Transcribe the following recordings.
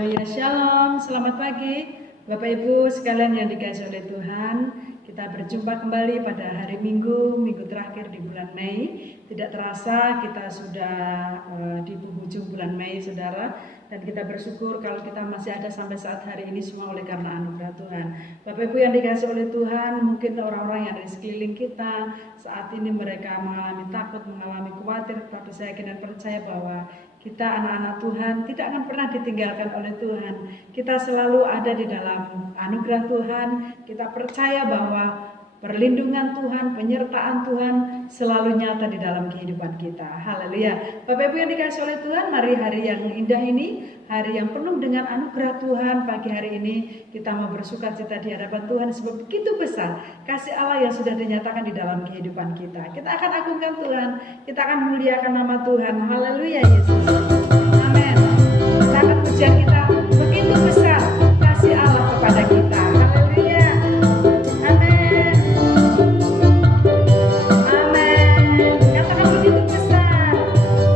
Haleluya, shalom, selamat pagi Bapak Ibu sekalian yang dikasihi oleh Tuhan. Kita berjumpa kembali pada hari Minggu terakhir di bulan Mei. Tidak terasa kita sudah di penghujung bulan Mei, saudara. Dan kita bersyukur kalau kita masih ada sampai saat hari ini semua oleh karena anugerah Tuhan. Bapak Ibu yang dikasihi oleh Tuhan, mungkin orang-orang yang ada di sekeliling kita saat ini mereka mengalami takut, mengalami khawatir, tapi saya yakin dan percaya bahwa kita anak-anak Tuhan tidak akan pernah ditinggalkan oleh Tuhan. Kita selalu ada di dalam anugerah Tuhan. Kita percaya bahwa perlindungan Tuhan, penyertaan Tuhan selalu nyata di dalam kehidupan kita. Haleluya. Bapak Ibu yang dikasihi oleh Tuhan, mari hari yang indah ini, hari yang penuh dengan anugerah Tuhan, pagi hari ini kita mau bersukacita di hadapan Tuhan sebab begitu besar kasih Allah yang sudah dinyatakan di dalam kehidupan kita. Kita akan agungkan Tuhan, kita akan memuliakan nama Tuhan. Haleluya Yesus. Amin. Karena pujian kita begitu besar kasih Allah kepada kita. Haleluya. Amin. Amin. Katakan begitu besar.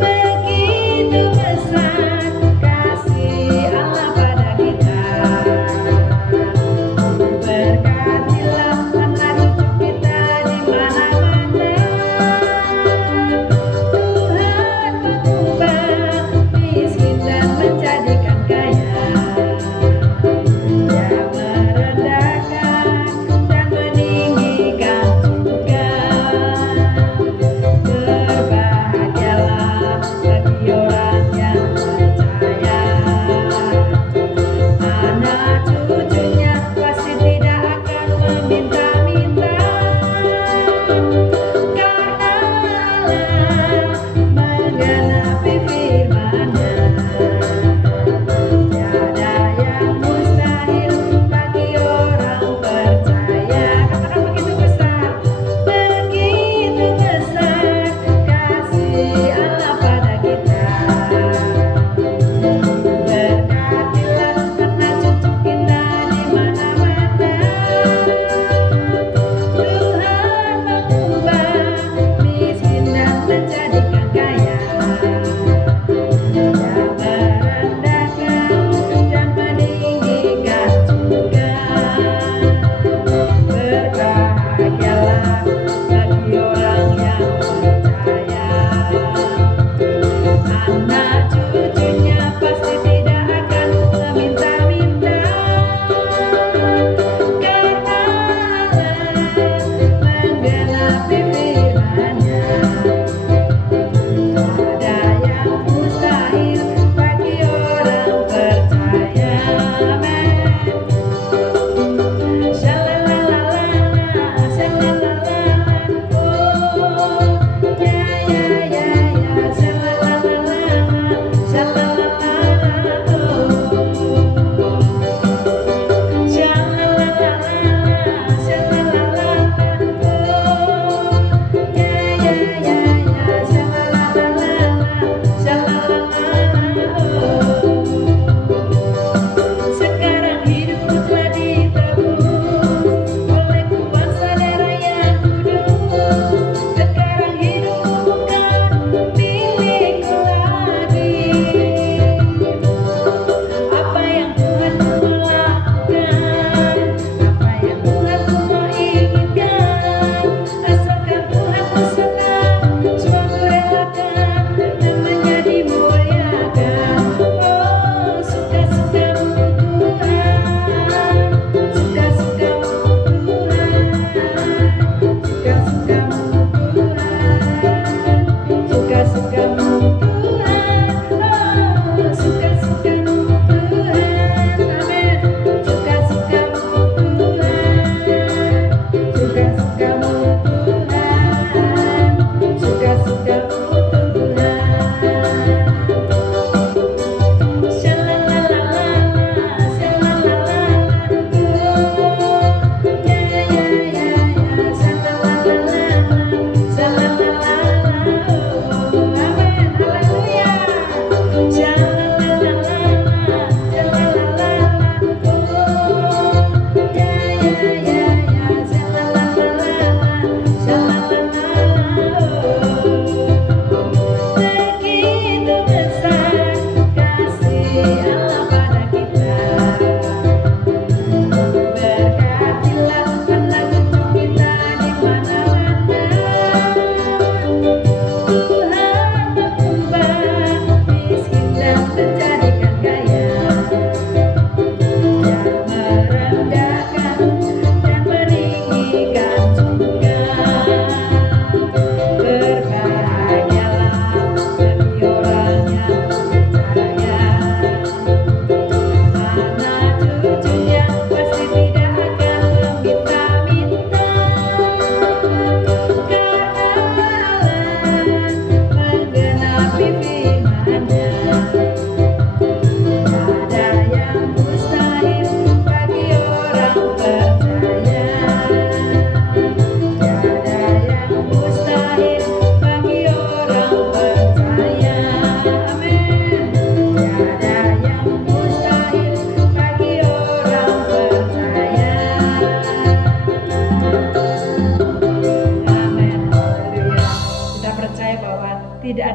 Begitu besar kasih Allah pada kita. Berkatilah anak cucu kita di mana-mana. Tuhan mengubah miskin dan menjadi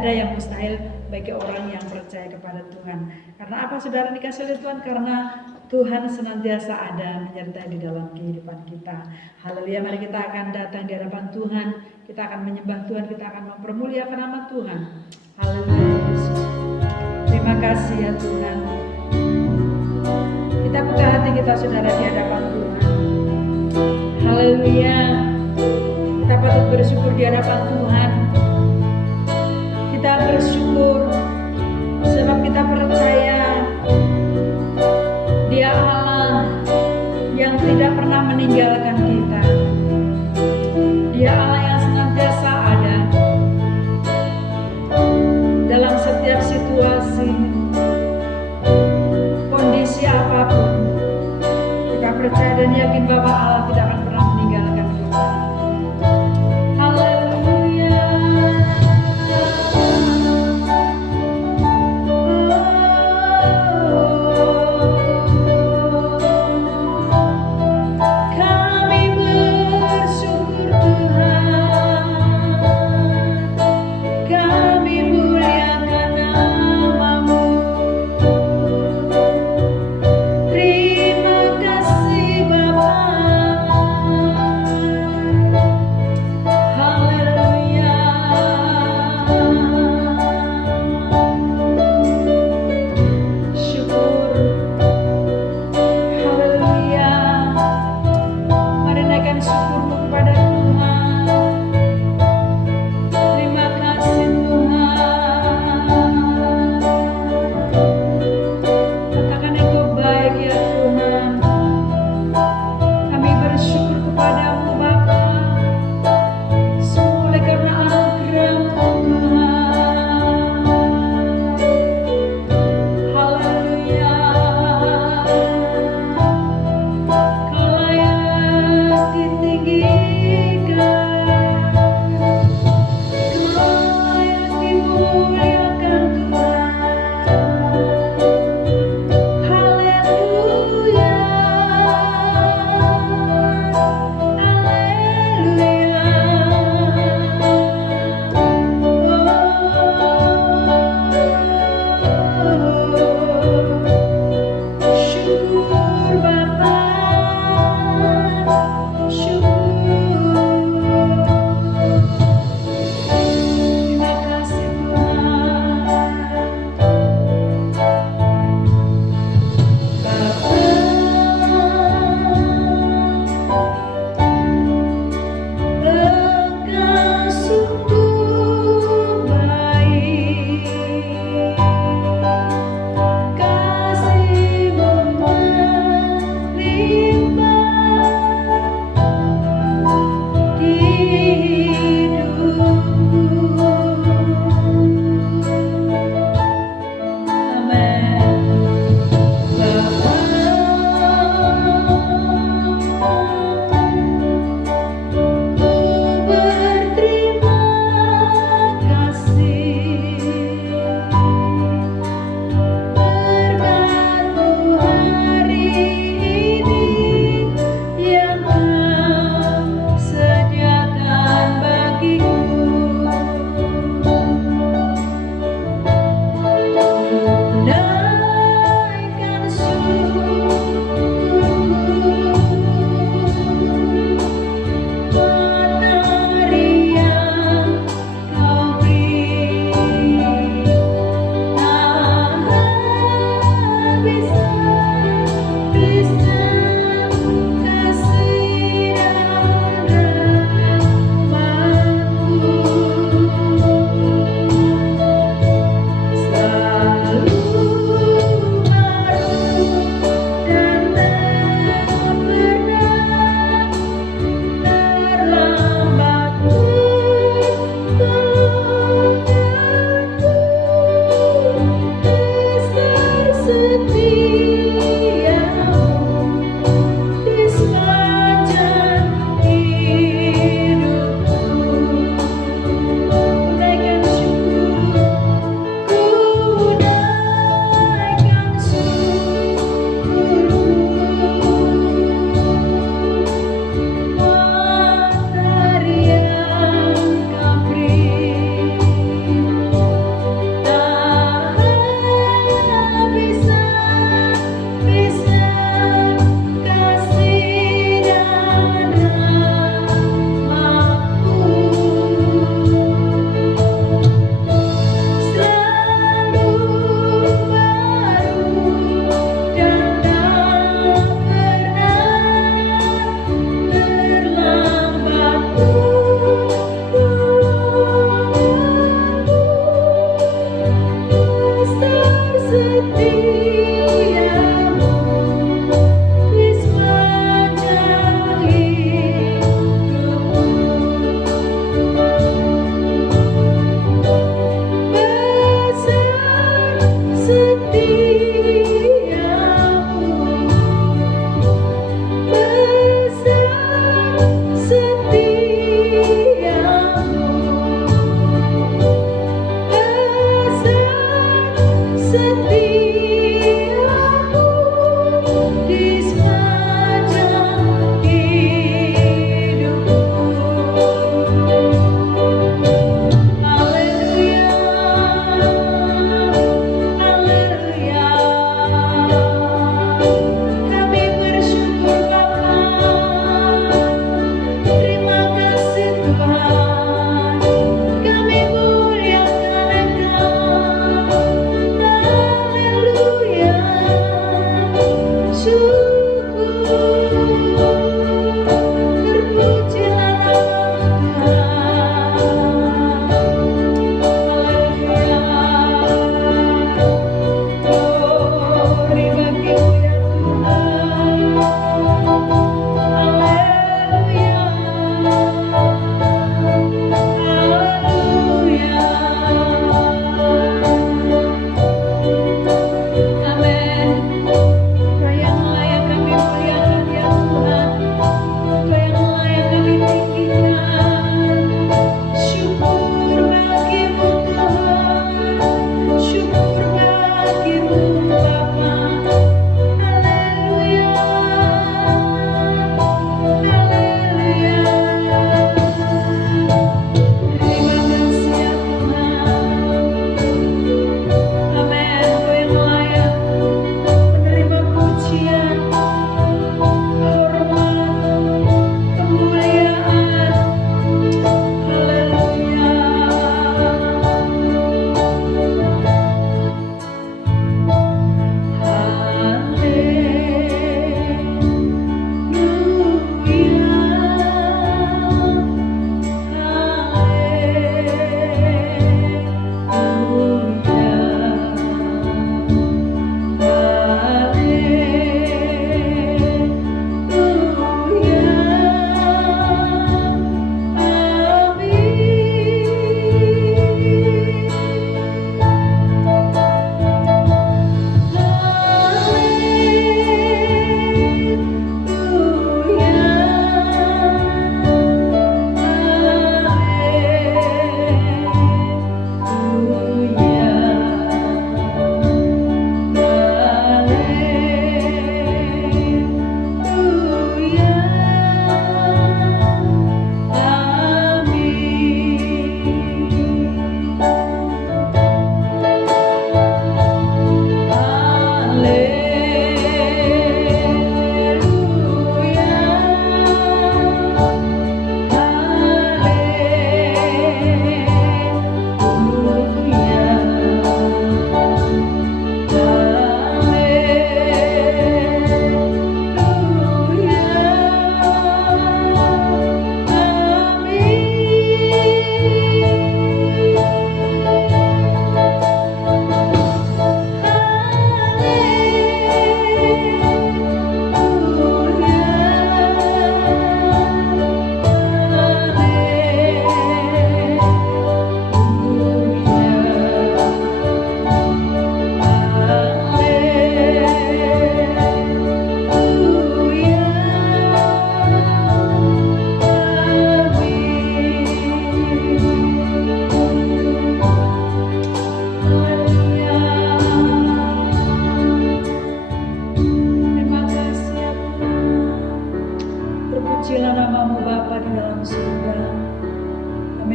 ada yang mustahil bagi orang yang percaya kepada Tuhan. Karena apa saudara dikasih oleh Tuhan? Karena Tuhan senantiasa ada menyertai di dalam kehidupan kita. Haleluya, mari kita akan datang di hadapan Tuhan. Kita akan menyembah Tuhan, kita akan mempermuliakan nama Tuhan. Haleluya Yesus. Terima kasih ya Tuhan. Kita buka hati kita saudara di hadapan Tuhan. Haleluya. Kita patut bersyukur di hadapan Tuhan. Kita bersyukur sebab kita percaya Dia Allah yang tidak pernah meninggalkan kita. Dia Allah yang senantiasa ada dalam setiap situasi, kondisi apapun. Kita percaya dan yakin bahwa Allah tidak akan pernah meninggalkan kita. Haleluya. Kami bersyukur Tuhan, kami muliakan nama-Mu. Terima kasih Bapa.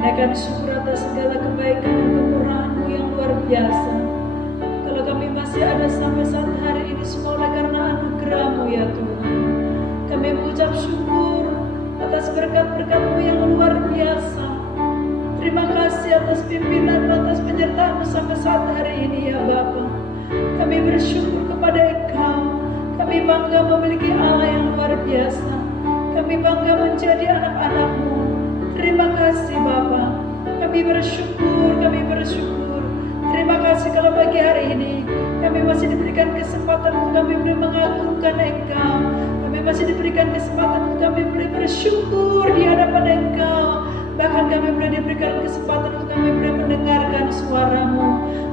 naikkan syukur atas segala kebaikan dan kemurahan-Mu yang luar biasa. Kalau kami masih ada sampai saat hari ini, semua oleh karena anugerah-Mu ya Tuhan. Kami mengucap syukur atas berkat-berkat-Mu yang luar biasa. Terima kasih atas pimpinan-Mu, atas penyertaan-Mu sampai saat hari ini ya Bapa. Kami bersyukur kepada Engkau. Kami bangga memiliki Allah yang luar biasa. Kami bangga menjadi anak-anak-Mu. Terima kasih Bapa. Kami bersyukur, kami bersyukur. Terima kasih kalau pagi hari ini kami masih diberikan kesempatan untuk kami boleh mengagungkan Engkau. Kami masih diberikan kesempatan untuk kami boleh bersyukur di hadapan Engkau. Bahkan kami boleh diberikan kesempatan untuk kami boleh mendengarkan suara-Mu.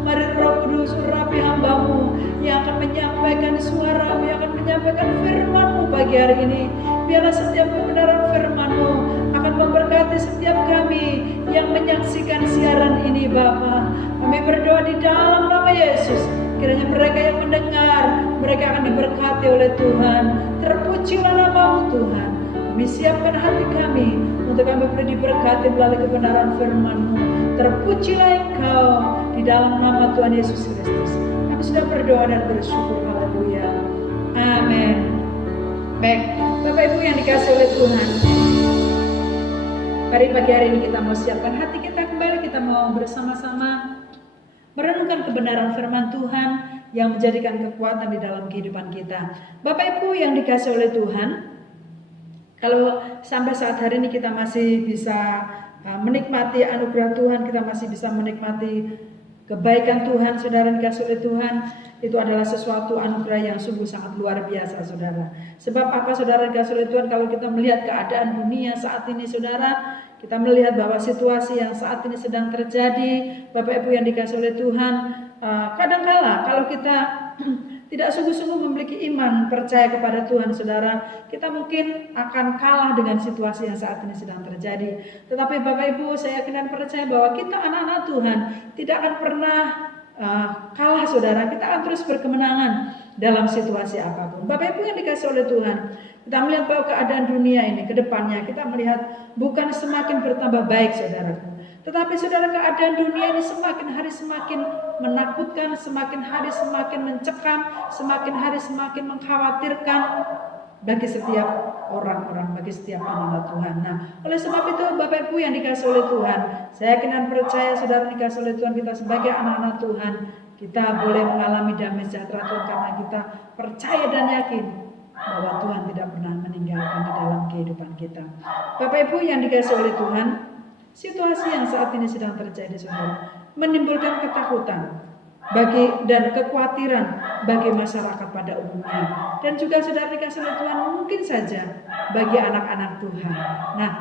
Mari Roh Kudus urapi hamba-Mu yang akan menyampaikan suara-Mu, yang akan menyampaikan firman-Mu pagi hari ini. Biarlah setiap kebenaran firman-Mu akan memberkati setiap kami yang menyaksikan siaran ini Bapa. Kami berdoa di dalam nama Yesus. Kiranya mereka yang mendengar, mereka akan diberkati oleh Tuhan. Terpujilah nama-Mu Tuhan. Kami siapkan hati kami untuk kami boleh diberkati melalui kebenaran firman-Mu. Terpujilah Engkau di dalam nama Tuhan Yesus Kristus. Kami sudah berdoa dan bersyukur. Haleluya. Amin. Baik, Bapak Ibu yang dikasihi oleh Tuhan, mari pagi hari ini kita mau siapkan hati kita kembali. Kita mau bersama-sama merenungkan kebenaran firman Tuhan yang menjadikan kekuatan di dalam kehidupan kita. Bapak Ibu yang dikasihi oleh Tuhan, kalau sampai saat hari ini kita masih bisa menikmati anugerah Tuhan, kita masih bisa menikmati kebaikan Tuhan, saudara dikasihi oleh Tuhan, itu adalah sesuatu anugerah yang sungguh sangat luar biasa, saudara. Sebab apa, saudara dikasihi oleh Tuhan, kalau kita melihat keadaan dunia saat ini, saudara, kita melihat bahwa situasi yang saat ini sedang terjadi, Bapak Ibu yang dikasihi oleh Tuhan, kadangkala kalau kita tidak sungguh-sungguh memiliki iman, percaya kepada Tuhan, saudara, kita mungkin akan kalah dengan situasi yang saat ini sedang terjadi. Tetapi Bapak Ibu, saya yakin dan percaya bahwa kita anak-anak Tuhan tidak akan pernah kalah, saudara. Kita akan terus berkemenangan dalam situasi apapun. Bapak Ibu yang dikasihi oleh Tuhan, kita melihat bahwa keadaan dunia ini ke depannya kita melihat bukan semakin bertambah baik, saudaraku. Tetapi saudara, keadaan dunia ini semakin hari semakin menakutkan, semakin hari semakin mencekam, semakin hari semakin mengkhawatirkan bagi setiap orang-orang, bagi setiap anak Tuhan. Nah, oleh sebab itu Bapak Ibu yang dikasihi oleh Tuhan, saya yakin dan percaya saudara dikasihi oleh Tuhan, kita sebagai anak-anak Tuhan, kita boleh mengalami damai sejahtera Tuhan karena kita percaya dan yakin bahwa Tuhan tidak pernah meninggalkan di dalam kehidupan kita. Bapak Ibu yang dikasihi oleh Tuhan, situasi yang saat ini sedang terjadi, saudara, menimbulkan ketakutan dan kekhawatiran bagi masyarakat pada umumnya, dan juga saudara dikasihi oleh Tuhan, mungkin saja bagi anak-anak Tuhan. Nah,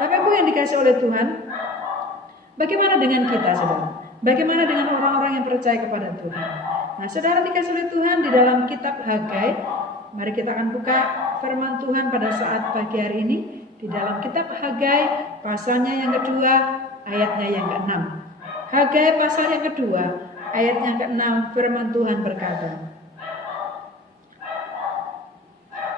Bapak Ibu yang dikasihi oleh Tuhan, bagaimana dengan kita, saudara? Bagaimana dengan orang-orang yang percaya kepada Tuhan? Nah, saudara dikasihi oleh Tuhan, di dalam kitab Hagai, mari kita akan buka firman Tuhan pada saat pagi hari ini di dalam kitab Hagai pasalnya yang kedua, ayatnya yang ke-6. Hagai pasal yang kedua, ayat yang ke-6, firman Tuhan berkata,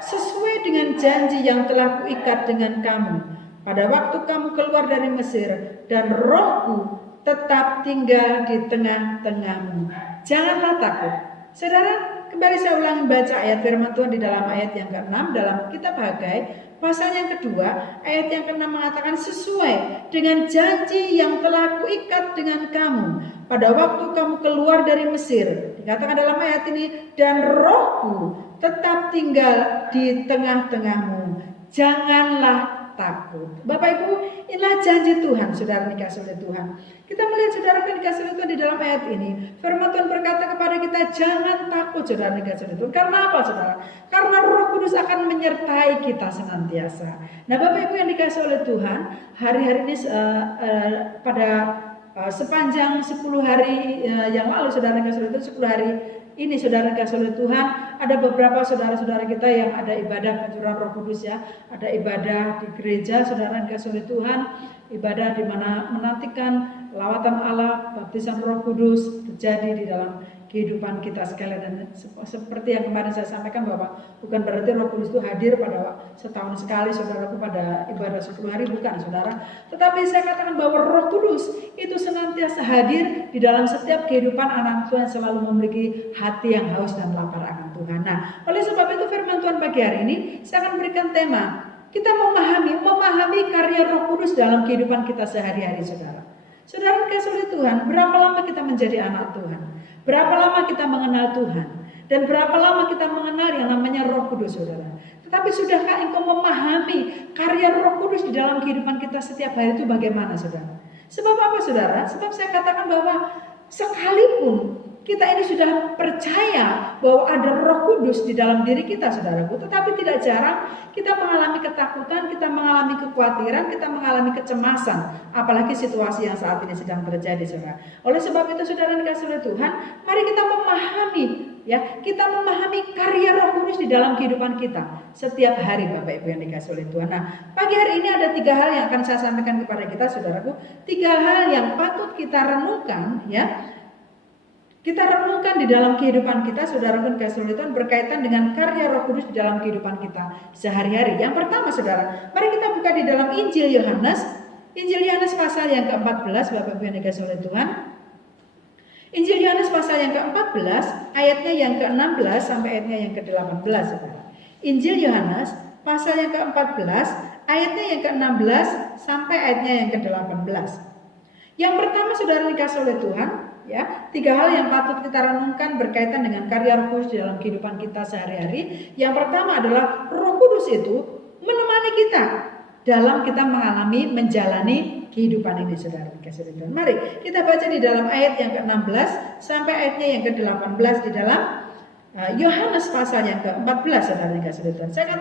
sesuai dengan janji yang telah kuikat dengan kamu pada waktu kamu keluar dari Mesir, dan Rohku tetap tinggal di tengah-tengahmu. Janganlah takut. Saudara, kembali saya ulangi baca ayat firman Tuhan di dalam ayat yang ke-6 dalam kitab Hagai pasal yang kedua, ayat yang ke-6 mengatakan, sesuai dengan janji yang telah kuikat dengan kamu pada waktu kamu keluar dari Mesir. Dikatakan dalam ayat ini, dan Rohku tetap tinggal di tengah-tengahmu. Janganlah takut. Bapak Ibu, inilah janji Tuhan, saudara dikasihi oleh Tuhan. Kita melihat saudara dikasihi oleh Tuhan di dalam ayat ini. Firman Tuhan berkata kepada kita, jangan takut, saudara dikasihi oleh Tuhan. Karena apa, saudara? Karena Roh Kudus akan menyertai kita senantiasa. Nah, Bapak Ibu yang dikasihi oleh Tuhan, hari-hari ini pada sepanjang 10 hari yang lalu, saudara dikasihi oleh Tuhan, 10 hari ini saudara dikasihi oleh Tuhan, ada beberapa saudara-saudara kita yang ada ibadah pencurahan Roh Kudus ya, ada ibadah di gereja, saudara dikasihi oleh Tuhan, ibadah di mana menantikan lawatan Allah, baptisan Roh Kudus terjadi di dalam kehidupan kita sekalian. Dan seperti yang kemarin saya sampaikan bahwa bukan berarti Roh Kudus itu hadir pada setahun sekali saudaraku pada ibadah 10 hari, bukan saudara. Tetapi saya katakan bahwa Roh Kudus itu senantiasa hadir di dalam setiap kehidupan anak Tuhan, selalu memiliki hati yang haus dan lapar akan Tuhan. Nah, oleh sebab itu firman Tuhan pagi hari ini saya akan berikan tema, kita memahami karya Roh Kudus dalam kehidupan kita sehari-hari saudara. Saudara kasih oleh Tuhan, berapa lama kita menjadi anak Tuhan? Berapa lama kita mengenal Tuhan? Dan berapa lama kita mengenal yang namanya Roh Kudus saudara? Tetapi sudahkah engkau memahami karya Roh Kudus di dalam kehidupan kita setiap hari itu bagaimana saudara? Sebab apa saudara? Sebab saya katakan bahwa sekalipun kita ini sudah percaya bahwa ada Roh Kudus di dalam diri kita saudaraku, tetapi tidak jarang kita mengalami ketakutan, kita mengalami kekhawatiran, kita mengalami kecemasan, apalagi situasi yang saat ini sedang terjadi saudara. Oleh sebab itu saudara dikasih oleh Tuhan, mari kita memahami kita memahami karya Roh Kudus di dalam kehidupan kita setiap hari Bapak Ibu yang dikasih oleh Tuhan. Nah, pagi hari ini ada 3 hal yang akan saya sampaikan kepada kita saudaraku, 3 hal yang patut kita renungkan kita renungkan di dalam kehidupan kita, saudara-saudara kasih oleh Tuhan, berkaitan dengan karya Roh Kudus di dalam kehidupan kita sehari-hari. Yang pertama, saudara, mari kita buka di dalam Injil Yohanes pasal yang ke-14, Bapak Ibu yang dikasih oleh Tuhan. Injil Yohanes pasal yang ke-14, ayatnya yang ke-16 sampai ayatnya yang ke-18, saudara. Injil Yohanes pasal yang ke-14, ayatnya yang ke-16 sampai ayatnya yang ke-18. Yang pertama, saudara dikasih oleh Tuhan, 3 hal yang patut kita renungkan berkaitan dengan karya Roh Kudus di dalam kehidupan kita sehari-hari. Yang pertama adalah Roh Kudus itu menemani kita dalam kita menjalani kehidupan ini saudara. Mari kita baca di dalam ayat yang ke-16 sampai ayatnya yang ke-18 di dalam Yohanes pasal yang ke-14 saudara dikasih Tuhan. Saya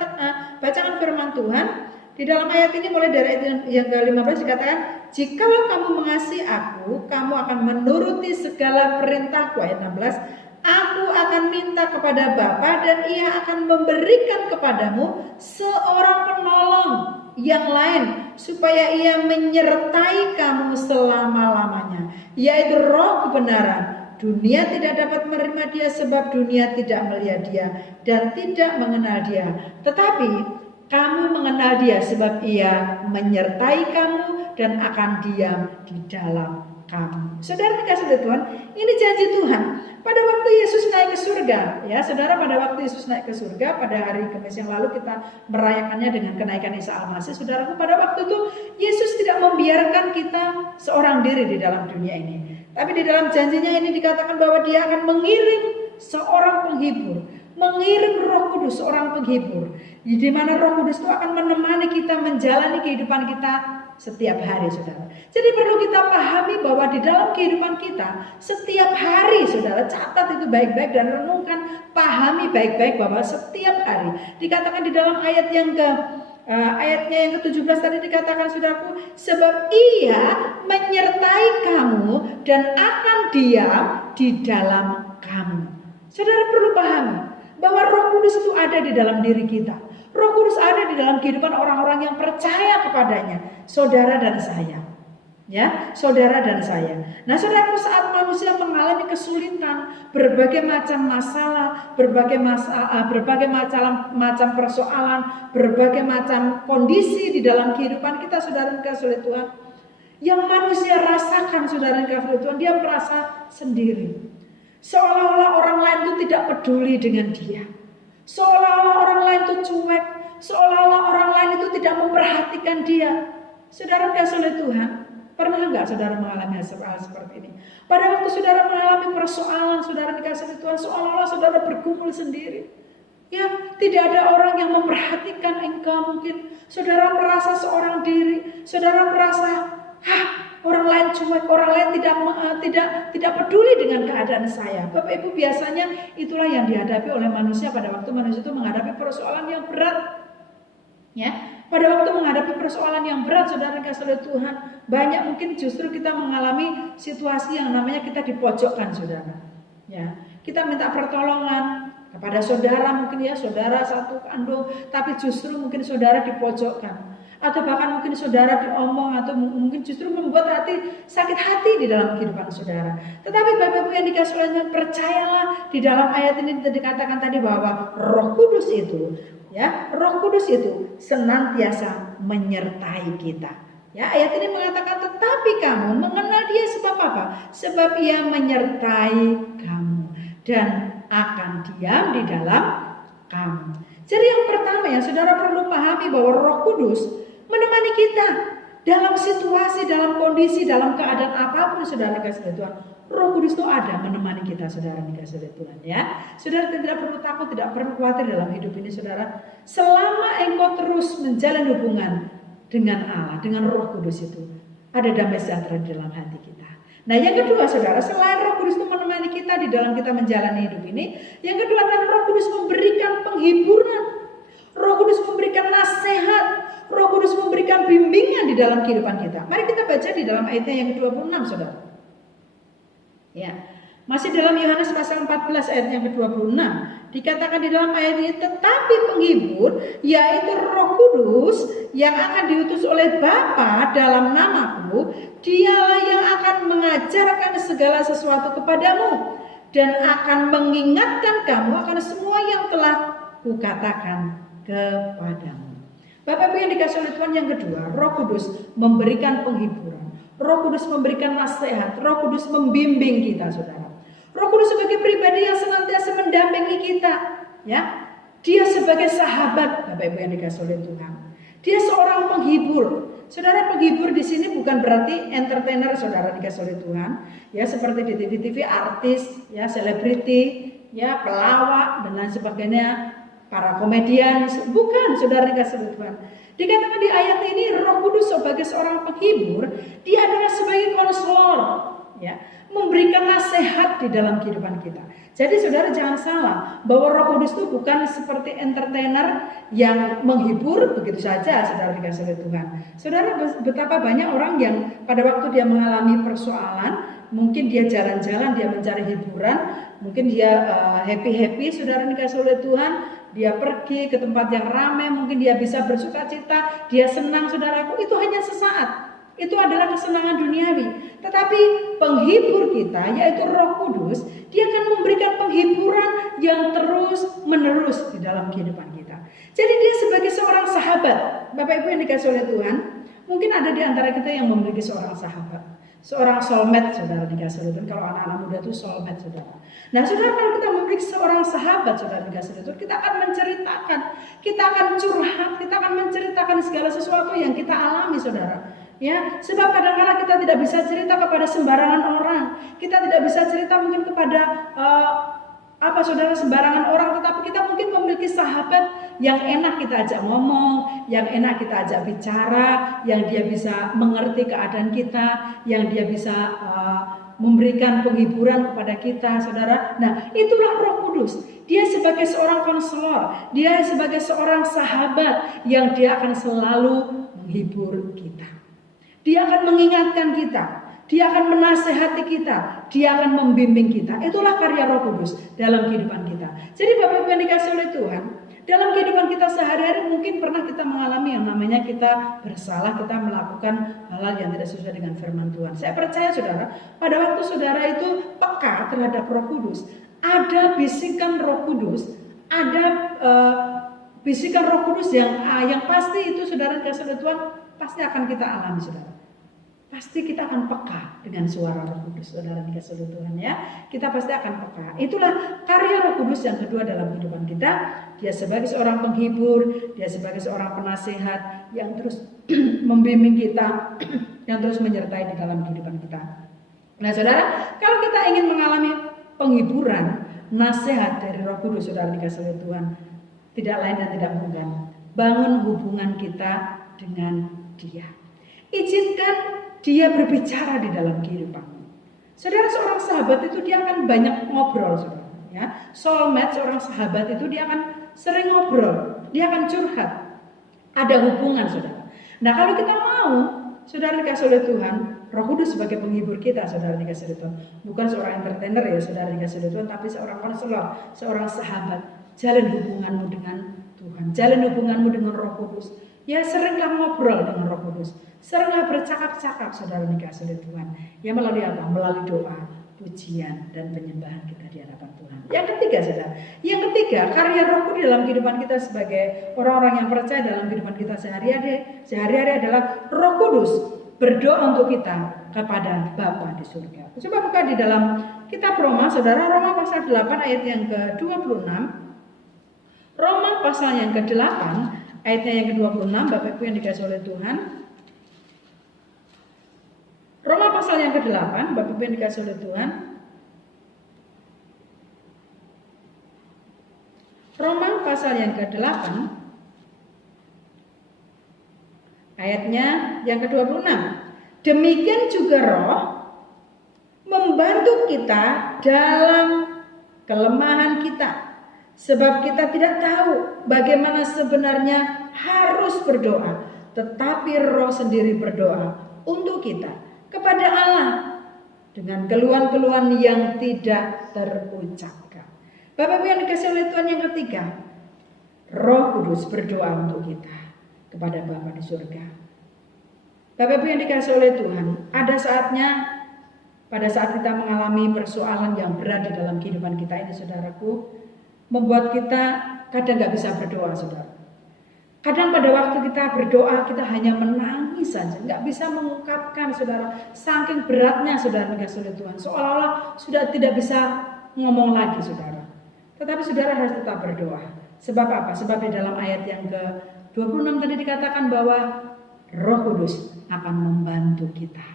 bacakan firman Tuhan. Di dalam ayat ini mulai dari ayat yang ke-15 dikatakan, jikalau kamu mengasihi aku, kamu akan menuruti segala perintahku. Ayat 16, aku akan minta kepada Bapa dan ia akan memberikan kepadamu seorang penolong yang lain, supaya ia menyertai kamu selama-lamanya, yaitu Roh kebenaran. Dunia tidak dapat menerima dia sebab dunia tidak melihat dia dan tidak mengenal dia. Tetapi kamu mengenal dia sebab ia menyertai kamu dan akan diam di dalam kamu. Saudara dikasih oleh Tuhan, ini janji Tuhan. Pada waktu Yesus naik ke surga, saudara, pada waktu Yesus naik ke surga pada hari Kamis yang lalu kita merayakannya dengan kenaikan Isa Al-Masih. Saudaraku, pada waktu itu Yesus tidak membiarkan kita seorang diri di dalam dunia ini. Tapi di dalam janjinya ini dikatakan bahwa dia akan mengirim seorang penghibur, mengirim Roh Kudus, seorang penghibur, di mana Roh Kudus itu akan menemani kita menjalani kehidupan kita setiap hari, saudara. Jadi perlu kita pahami bahwa di dalam kehidupan kita setiap hari, saudara, catat itu baik-baik dan renungkan, pahami baik-baik bahwa setiap hari dikatakan di dalam ayatnya yang ke-17 tadi dikatakan, saudaraku, sebab ia menyertai kamu dan akan diam di dalam kamu. Saudara perlu pahami bahwa Roh Kudus itu ada di dalam diri kita. Roh Kudus ada di dalam kehidupan orang-orang yang percaya kepadanya, saudara dan saya. Saudara dan saya. Nah, saudara, saat manusia mengalami kesulitan, berbagai macam masalah, berbagai macam persoalan, berbagai macam kondisi di dalam kehidupan kita, saudara dan oleh Tuhan, yang manusia rasakan, saudara dan oleh Tuhan, dia merasa sendiri. Seolah-olah orang lain itu tidak peduli dengan dia. Seolah-olah orang lain itu cuek. Seolah-olah orang lain itu tidak memperhatikan dia. Saudara kasih oleh Tuhan, pernah enggak saudara mengalami hal seperti ini? Pada waktu saudara mengalami persoalan, saudara dikasih oleh Tuhan, seolah-olah saudara bergumul sendiri. Tidak ada orang yang memperhatikan engkau mungkin. Saudara merasa seorang diri. Saudara merasa, orang lain cuek, orang lain tidak peduli dengan keadaan saya. Bapak Ibu, biasanya itulah yang dihadapi oleh manusia pada waktu manusia itu menghadapi persoalan yang berat. Pada waktu menghadapi persoalan yang berat, saudara kasih oleh Tuhan, banyak mungkin justru kita mengalami situasi yang namanya kita dipojokkan, saudara. Kita minta pertolongan kepada saudara, mungkin saudara satu kandung, tapi justru mungkin saudara dipojokkan. atau bahkan mungkin saudara diomong atau mungkin justru membuat sakit hati di dalam kehidupan saudara. Tetapi Bapak Ibu yang dikasih oleh Tuhan, percayalah di dalam ayat ini dikatakan tadi bahwa Roh Kudus itu, ya, Roh Kudus itu senantiasa menyertai kita. Ya, ayat ini mengatakan tetapi kamu mengenal Dia sebab apa? Sebab Ia menyertai kamu dan akan diam di dalam kamu. Jadi yang pertama yang saudara perlu pahami bahwa Roh Kudus menemani kita dalam situasi, dalam kondisi, dalam keadaan apapun saudara dikasih oleh Tuhan. Roh Kudus itu ada menemani kita saudara dikasih oleh Tuhan, ya. Saudara tidak perlu takut, tidak perlu khawatir dalam hidup ini saudara. Selama engkau terus menjalin hubungan dengan Allah, dengan Roh Kudus itu, ada damai sejahtera di dalam hati kita. Nah yang kedua saudara, selain Roh Kudus itu menemani kita di dalam kita menjalani hidup ini, yang kedua adalah Roh Kudus memberikan penghiburan. Roh Kudus memberikan nasihat, Roh Kudus memberikan bimbingan di dalam kehidupan kita. Mari kita baca di dalam ayatnya yang ke-26 saudara. Ya, masih dalam Yohanes pasal 14 ayat yang ke-26 dikatakan di dalam ayat ini, tetapi penghibur yaitu Roh Kudus yang akan diutus oleh Bapa dalam namaku, dialah yang akan mengajarkan segala sesuatu kepadamu dan akan mengingatkan kamu akan semua yang telah kukatakan kepadamu. Bapak Ibu yang dikasih oleh Tuhan, yang kedua, Roh Kudus memberikan penghiburan, Roh Kudus memberikan nasihat, Roh Kudus membimbing kita saudara. Roh Kudus sebagai pribadi yang senantiasa mendampingi kita, ya. Dia sebagai sahabat, Bapak Ibu yang dikasih oleh Tuhan. Dia seorang penghibur. Saudara, penghibur di sini bukan berarti entertainer saudara dikasih oleh Tuhan, ya, seperti di TV-TV artis, ya, selebriti, ya, pelawak dan lain sebagainya, para komedian, bukan saudara dikasih oleh Tuhan. Dikatakan di ayat ini Roh Kudus sebagai seorang penghibur, dia adalah sebagai konselor, ya, memberikan nasihat di dalam kehidupan kita. Jadi saudara jangan salah bahwa Roh Kudus itu bukan seperti entertainer yang menghibur begitu saja saudara dikasih oleh Tuhan. Saudara, betapa banyak orang yang pada waktu dia mengalami persoalan, mungkin dia jalan-jalan, dia mencari hiburan, mungkin dia happy-happy saudara dikasih oleh Tuhan. Dia pergi ke tempat yang ramai, mungkin dia bisa bersuka-cita, dia senang saudaraku, itu hanya sesaat. Itu adalah kesenangan duniawi. Tetapi penghibur kita yaitu Roh Kudus, dia akan memberikan penghiburan yang terus menerus di dalam kehidupan kita. Jadi dia sebagai seorang sahabat. Bapak Ibu yang dikasih oleh Tuhan, mungkin ada di antara kita yang memiliki seorang sahabat, seorang soulmate saudara dikasih oleh Tuhan. Kalau anak-anak muda itu soulmate saudara. Nah saudara, kalau kita memiliki seorang sahabat saudara dikasih oleh Tuhan, kita akan menceritakan, kita akan curhat, kita akan menceritakan segala sesuatu yang kita alami saudara. Ya, sebab kadang-kadang kita tidak bisa cerita kepada sembarangan orang. Kita tidak bisa cerita mungkin kepada saudara sembarangan orang, tetapi kita mungkin memiliki sahabat yang enak kita ajak ngomong, yang enak kita ajak bicara, yang dia bisa mengerti keadaan kita, yang dia bisa memberikan penghiburan kepada kita, saudara. Nah, itulah Roh Kudus. Dia sebagai seorang konselor, dia sebagai seorang sahabat yang dia akan selalu menghibur kita. Dia akan mengingatkan kita, dia akan menasehati kita, dia akan membimbing kita. Itulah karya Roh Kudus dalam kehidupan kita. Jadi Bapak Ibu yang dikasih oleh Tuhan, dalam kehidupan kita sehari-hari mungkin pernah kita mengalami yang namanya kita bersalah, kita melakukan hal-hal yang tidak sesuai dengan firman Tuhan. Saya percaya saudara, pada waktu saudara itu peka terhadap Roh Kudus, ada bisikan Roh Kudus, ada bisikan Roh Kudus yang pasti itu saudara dikasih oleh Tuhan, pasti akan kita alami saudara. Pasti kita akan peka dengan suara Roh Kudus, saudara dikasih oleh Tuhan, ya. Kita pasti akan peka. Itulah karya Roh Kudus yang kedua dalam kehidupan kita. Dia sebagai seorang penghibur, dia sebagai seorang penasehat yang terus membimbing kita, yang terus menyertai di dalam kehidupan kita. Nah saudara, kalau kita ingin mengalami penghiburan, nasihat dari Roh Kudus, saudara dikasih oleh Tuhan, tidak lain dan tidak bukan, bangun hubungan kita dengan Dia. Izinkan Dia berbicara di dalam kehidupanmu. Saudara, seorang sahabat itu dia akan banyak ngobrol, saudara. Ya, soulmate, seorang sahabat itu dia akan sering ngobrol, dia akan curhat. Ada hubungan, saudara. Nah, kalau kita mau, saudara dikasih oleh Tuhan, Roh Kudus sebagai penghibur kita, saudara dikasih oleh Tuhan. Bukan seorang entertainer ya, saudara dikasih oleh Tuhan, tapi seorang konselor, seorang sahabat. Jalin hubunganmu dengan Tuhan, jalin hubunganmu dengan Roh Kudus. Ya seringlah ngobrol dengan Roh Kudus. Seringlah bercakap-cakap saudara dikasih oleh Tuhan. Ya melalui apa? Melalui doa, pujian, dan penyembahan kita di hadapan Tuhan. Yang ketiga saudara. Yang ketiga, karya Roh Kudus dalam kehidupan kita sebagai orang-orang yang percaya dalam kehidupan kita sehari-hari adalah Roh Kudus berdoa untuk kita kepada Bapa di surga. Coba buka di dalam kitab Roma, saudara, Roma pasal 8 ayat yang ke-26. Roma pasal yang ke-8 ayatnya yang ke-26, Bapak Ibu yang dikasih oleh Tuhan. Roma pasal yang ke-8, Bapak Ibu yang dikasih oleh Tuhan. Roma pasal yang ke-8 ayatnya yang ke-26. Demikian juga Roh membantu kita dalam kelemahan kita. Sebab kita tidak tahu bagaimana sebenarnya harus berdoa. Tetapi Roh sendiri berdoa untuk kita kepada Allah dengan keluhan-keluhan yang tidak terucapkan. Bapak Ibu yang dikasih oleh Tuhan, yang ketiga, Roh Kudus berdoa untuk kita kepada Bapa di surga. Bapak Ibu yang dikasih oleh Tuhan, ada saatnya pada saat kita mengalami persoalan yang berat di dalam kehidupan kita ini, saudaraku, membuat kita kadang gak bisa berdoa, saudara. Kadang pada waktu kita berdoa, kita hanya menangis saja, gak bisa mengungkapkan, saudara. Saking beratnya, saudara, dikasih oleh Tuhan, seolah-olah sudah tidak bisa ngomong lagi, saudara. Tetapi saudara harus tetap berdoa. Sebab apa? Sebab di dalam ayat yang ke-26 tadi dikatakan bahwa Roh Kudus akan membantu kita.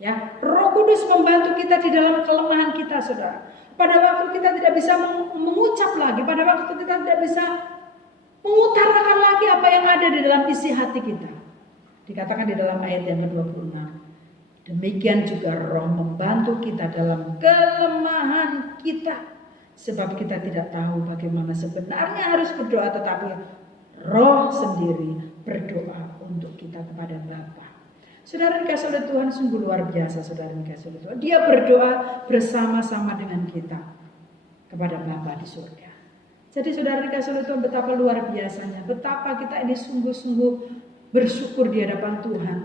Ya, Roh Kudus membantu kita di dalam kelemahan kita, saudara. Pada waktu kita tidak bisa mengucap lagi, pada waktu kita tidak bisa mengutarakan lagi apa yang ada di dalam isi hati kita. Dikatakan di dalam ayat yang ke-26. Demikian juga Roh membantu kita dalam kelemahan kita. Sebab kita tidak tahu bagaimana sebenarnya harus berdoa, tetapi Roh sendiri berdoa untuk kita kepada Bapa. Saudara dikasih oleh Tuhan, sungguh luar biasa saudara dikasih oleh Tuhan. Dia berdoa bersama-sama dengan kita kepada Bapa di surga. Jadi saudara dikasih oleh Tuhan, betapa luar biasanya, betapa kita ini sungguh-sungguh bersyukur di hadapan Tuhan.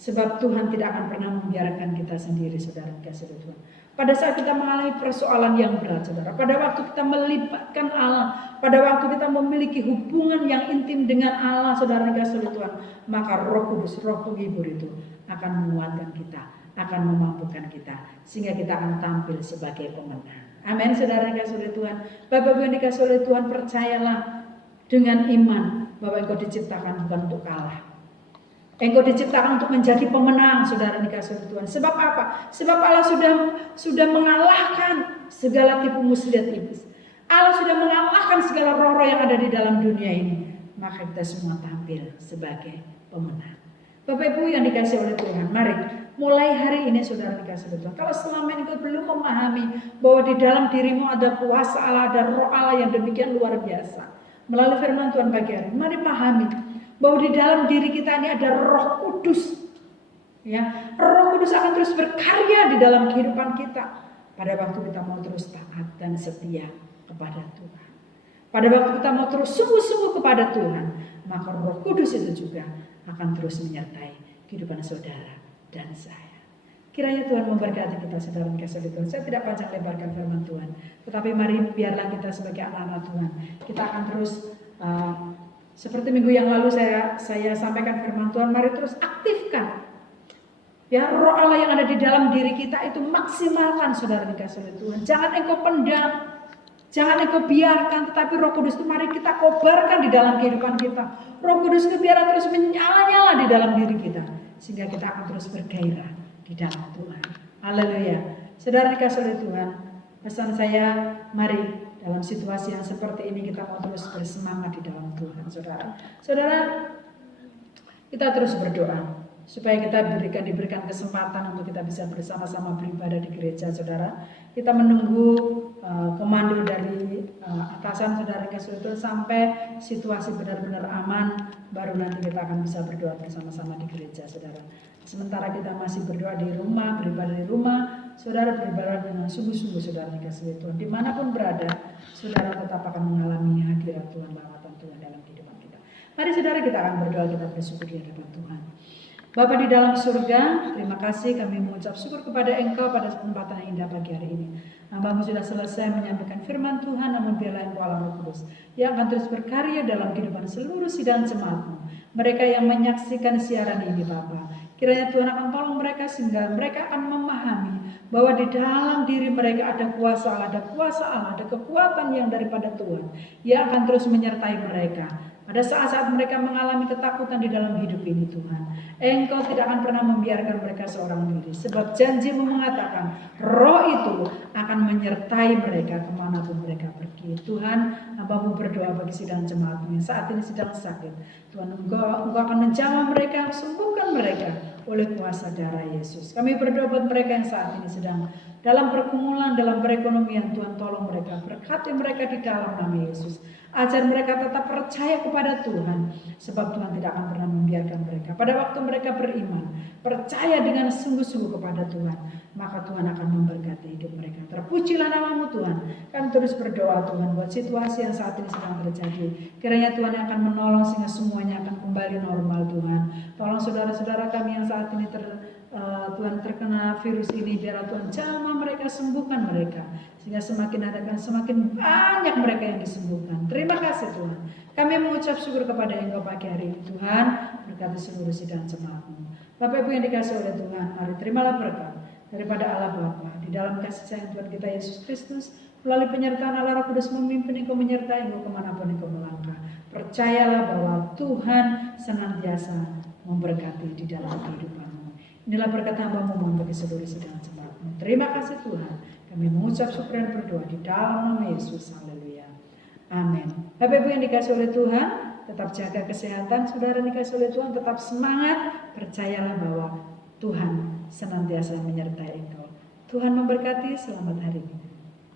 Sebab Tuhan tidak akan pernah membiarkan kita sendiri, saudara dikasih oleh Tuhan. Pada saat kita mengalami persoalan yang berat, saudara, pada waktu kita melibatkan Allah, pada waktu kita memiliki hubungan yang intim dengan Allah, saudara dikasih oleh Tuhan, maka Roh Kudus, Roh penghibur itu akan menguatkan kita, akan memampukan kita, sehingga kita akan tampil sebagai pemenang. Amin, saudara dikasih oleh Tuhan. Bapak Ibu yang dikasih oleh Tuhan, percayalah dengan iman bahwa engkau diciptakan bukan untuk kalah. Engkau diciptakan untuk menjadi pemenang, saudara dikasih oleh Tuhan. Sebab apa? Sebab Allah sudah mengalahkan segala tipu muslihat iblis. Allah sudah mengalahkan segala roh-roh yang ada di dalam dunia ini. Maka kita semua tampil sebagai pemenang. Bapak Ibu yang dikasih oleh Tuhan, mari mulai hari ini saudara dikasih oleh Tuhan. Kalau selama ini engkau belum memahami bahwa di dalam dirimu ada kuasa Allah, ada roh Allah yang demikian luar biasa. Melalui firman Tuhan pagi hari, mari pahami bahwa di dalam diri kita ini ada Roh Kudus. Ya, Roh Kudus akan terus berkarya di dalam kehidupan kita pada waktu kita mau terus taat dan setia kepada Tuhan. Pada waktu kita mau terus sungguh-sungguh kepada Tuhan, maka Roh Kudus itu juga akan terus menyertai kehidupan saudara dan saya. Kiranya Tuhan memberkati kita, saudara dikasih oleh Tuhan. Saya tidak panjang lebarkan firman Tuhan, tetapi mari biarlah kita sebagai anak-anak Tuhan, kita akan terus seperti minggu yang lalu saya sampaikan firman Tuhan, mari terus aktifkan. Ya, roh Allah yang ada di dalam diri kita itu maksimalkan, saudara dikasih oleh Tuhan. Jangan engkau pendam, jangan engkau biarkan, tetapi Roh Kudus itu mari kita kobarkan di dalam kehidupan kita. Roh Kudus itu biar terus menyala-nyala di dalam diri kita, sehingga kita akan terus bergairah di dalam Tuhan. Haleluya. Saudara dikasih oleh Tuhan, pesan saya, mari dalam situasi yang seperti ini kita mau terus bersemangat di dalam Tuhan, saudara. Saudara, kita terus berdoa supaya kita diberikan kesempatan untuk kita bisa bersama-sama beribadah di gereja, saudara. Kita menunggu komando dari atasan, saudara dikasih Tuhan, sampai situasi benar-benar aman, baru nanti kita akan bisa berdoa bersama-sama di gereja, saudara. Sementara kita masih berdoa di rumah, beribadah di rumah, saudara beribadah dengan sungguh-sungguh, saudara dikasih Tuhan. Dimanapun berada, saudara tetap akan mengalami hadirat Tuhan, lawatan Tuhan dalam kehidupan kita. Mari saudara kita akan berdoa, kita bersyukur di hadapan Tuhan. Bapa di dalam surga, terima kasih kami mengucap syukur kepada Engkau pada kesempatan yang indah pagi hari ini. Hamba-Mu sudah selesai menyampaikan firman Tuhan, namun biarlah Engkau Allah Roh Kudus yang akan terus berkarya dalam kehidupan seluruh sidang jemaat-Mu. Mereka yang menyaksikan siaran ini Bapa, kiranya Tuhan akan tolong mereka sehingga mereka akan memahami bahwa di dalam diri mereka ada kuasa Allah, ada kekuatan yang daripada Tuhan yang akan terus menyertai mereka. Pada saat-saat mereka mengalami ketakutan di dalam hidup ini Tuhan, Engkau tidak akan pernah membiarkan mereka seorang diri. Sebab janji-Mu mengatakan roh itu akan menyertai mereka kemanapun mereka pergi. Tuhan, hamba-Mu berdoa bagi sidang jemaat-Mu yang saat ini sedang sakit. Tuhan, Engkau akan menjamah mereka, sembuhkan mereka oleh kuasa darah Yesus. Kami berdoa buat mereka yang saat ini sedang dalam pergumulan, dalam perekonomian. Tuhan, tolong mereka, berkati mereka di dalam nama Yesus. Ajar mereka tetap percaya kepada Tuhan, sebab Tuhan tidak akan pernah membiarkan mereka. Pada waktu mereka beriman, percaya dengan sungguh-sungguh kepada Tuhan, maka Tuhan akan memberkati hidup mereka. Terpujilah nama-Mu Tuhan. Kami terus berdoa Tuhan buat situasi yang saat ini sedang terjadi. Kiranya Tuhan yang akan menolong sehingga semuanya akan kembali normal Tuhan. Tolong saudara-saudara kami yang saat ini Tuhan terkena virus ini, biarlah Tuhan jamah mereka, sembuhkan mereka, sehingga semakin banyak mereka yang disembuhkan. Terima kasih Tuhan. Kami mengucap syukur kepada Engkau pagi hari ini Tuhan, berkati seluruh sidang jemaat-Mu. Bapak Ibu yang dikasihi oleh Tuhan, mari terimalah berkat daripada Allah Bapa di dalam kasih sayang Tuhan kita Yesus Kristus, melalui penyertaan Allah Roh Kudus memimpin Engkau, menyertai Engkau kemanapun Engkau melangkah. Percayalah bahwa Tuhan senantiasa memberkati di dalam kehidupan. Inilah berkat hamba-Mu mohon bagi seluruh sidang jemaat-Mu. Terima kasih Tuhan. Kami mengucap syukur dan berdoa di dalam nama Yesus. Haleluya. Amin. Bapak Ibu yang dikasihi oleh Tuhan, tetap jaga kesehatan. Saudara dikasihi oleh Tuhan, tetap semangat. Percayalah bahwa Tuhan senantiasa menyertai engkau. Tuhan memberkati. Selamat hari ini.